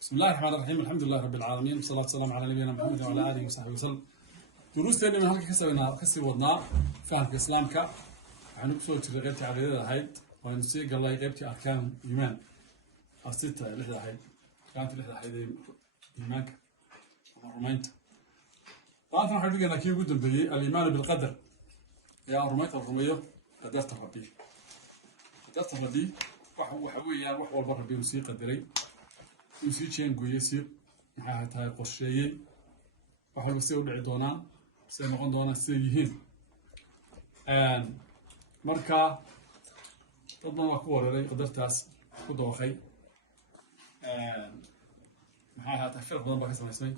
بسم الله الرحمن الرحيم الحمد لله رب العالمين والصلاة والسلام على نبينا محمد وعلى آله وصحبه وسلم. دروستeenna in halka kasii wadnaa fahamka islaamka waxaanu kusoo jirray qaybtii caqiidada ahayd waanu sii galnay qaybtii arkaan iimaan asita lixda ahayd arkaanta lixda ahayd ee iimaanka ama rumaynta. maanta waxaan dhigaynaa kii ugu dambeeyey aliimaanu bilqadar ayaa rumaynta la rumeeyo qadarta rabbi. qadarta rabbi waxa weeyaan wax walba rabbi uu sii qadaray uu sii jeengooyey sii maxaa tahay qorsheeyey wax walba siday u dhici doonaan siday noqon doonaan siday yihiin. marka dad badan waa ku wareeray qadartaas ku dooqay maxaa ahaatay firaq badan baa ka samaysmay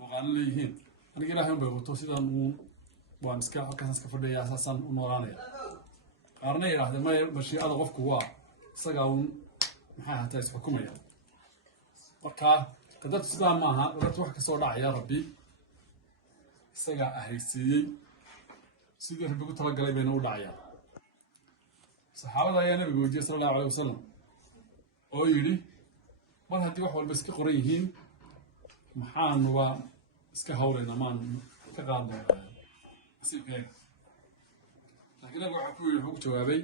waqaano leeyihiin aniga ilaahay un bay wato sidaan uun waan iska halkaas iska fadhiyaa saasaan u noolaanaya. qaarna yidhaahdeen maya mashiicada qofku waa isagaa uun maxaa ahaatay isxukumaya. marka qadartu sidaa maaha. qadartu wax kasoo dhacaya rabbi isagaa ahaysiiyey sidii rabbi ku talagalay bayna u dhacayaan. saxaabada ayaa nabiga weydiiyey sala allahu alayh wasalam oo yidhi mar haddii wax walba iska qoran yihiin maxaanuba iska hawlayna maan ka qaadno nasiibkeega. laakiin nabiga waxaa ku yidhi wuxuu ku jawaabay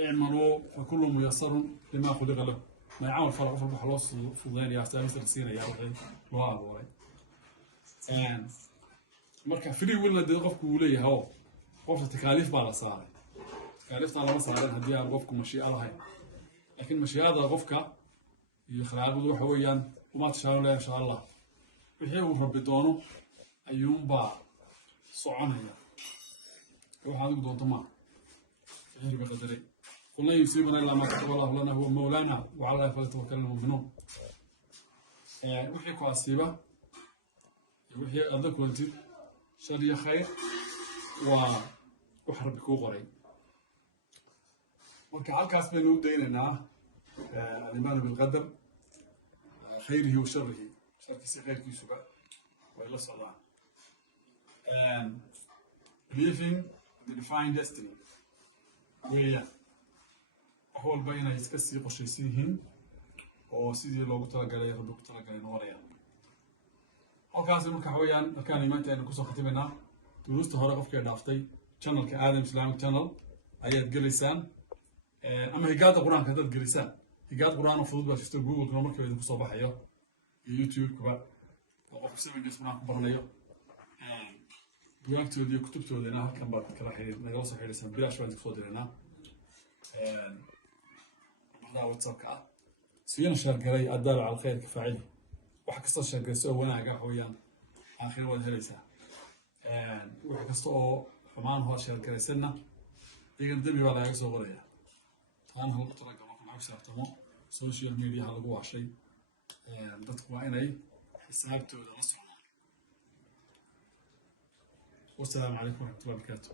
icmaluu fa kullu muyasarun limaa khuliqa lahu. may camal fala qof walba waxa loo fududeynayaa astaamista la siinayaa wixii loo abuuray. marka free willna dee qofku uu leeyahay oo qofka takaaliif baa la saaray. takaaliiftaan lama saaran haddii aan qofku mashiico lahayn. laakiin mashiicada qofka iyo khalaaqadu waxa weeyaan uma tashaanu leh insha allah wixii uu rabbi doono ayuunbaa soconaya waxa adigu doonto maa wixii rabbi qadaray. قل لن يصيبنا الا ما كتب الله لنا هو مولانا وعلى الله فليتوكل المؤمنون. وحي كو asiiba وحي aad la kulantid shar iyo khayr waa wax rabbi kuu qoray. marka halkaas baynu u daynaynaa alimaanu bilqadar khayrihi wa sharihi sharkiisa khayrkiisuba way la socdaan. believing the divine destiny weeyaan wax walba inay iska sii qorshaysan yihiin oo sidii loogu talagalay rabbi ku talagalay noqonayaan. halkaasi marka waxa weeyaan markaan iimaanta aynu kusoo khatimaynaa duruusta hore qofkay dhaaftay channelka Adam Islamic Channel ayaad gelaysaan ama higaada quraanka haddaad gelisaan higaad quraan oo fudud baa jirto google-kana markii idinku soo baxayo iyo youtube-kuba oo qofku 7 days quraan ku baranayo bugaagtooda iyo kutubtoodana halkan baad kala nagala soo xiriirsan bilaash baan idinku soo diraynaa واتسابك سينا شاركري الدال على الخير كفاعلي وحكستو شاركري سو وناغا خويان اخر واد هليسا وحكستو حمان هو شاركري سنه ديغن دبي ولا يسو وريا انا هو طرق ما معك سارتمو سوشيال ميديا lagu washay dadku waa inay xisaabtooda la socdaan. والسلام عليكم ورحمه الله وبركاته.